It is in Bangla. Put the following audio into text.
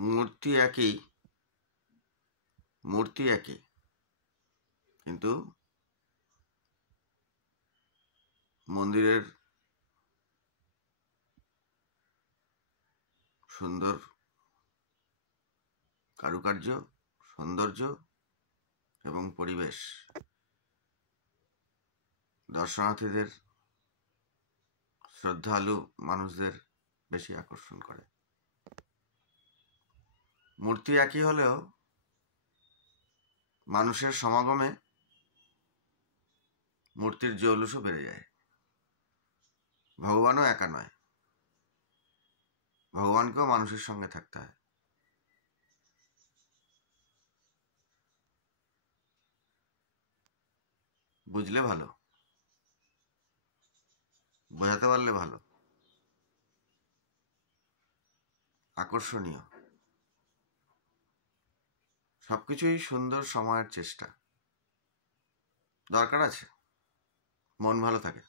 মূর্তি একই, কিন্তু মন্দিরের সুন্দর কারুকার্য, সৌন্দর্য এবং পরিবেশ দর্শনার্থীদের, শ্রদ্ধালু মানুষদের বেশি আকর্ষণ করে। মূর্তি একই হলেও মানুষের সমাগমে মূর্তির জৌলুসও বেড়ে যায়। ভগবানও একা নয়, ভগবানকেও মানুষের সঙ্গে থাকতে হয়। বুঝলে ভালো, বোঝাতে পারলে ভালো, আকর্ষণীয়, সবকিছুই সুন্দর সময়ের চেষ্টা দরকার আছে, মন ভালো থাকে।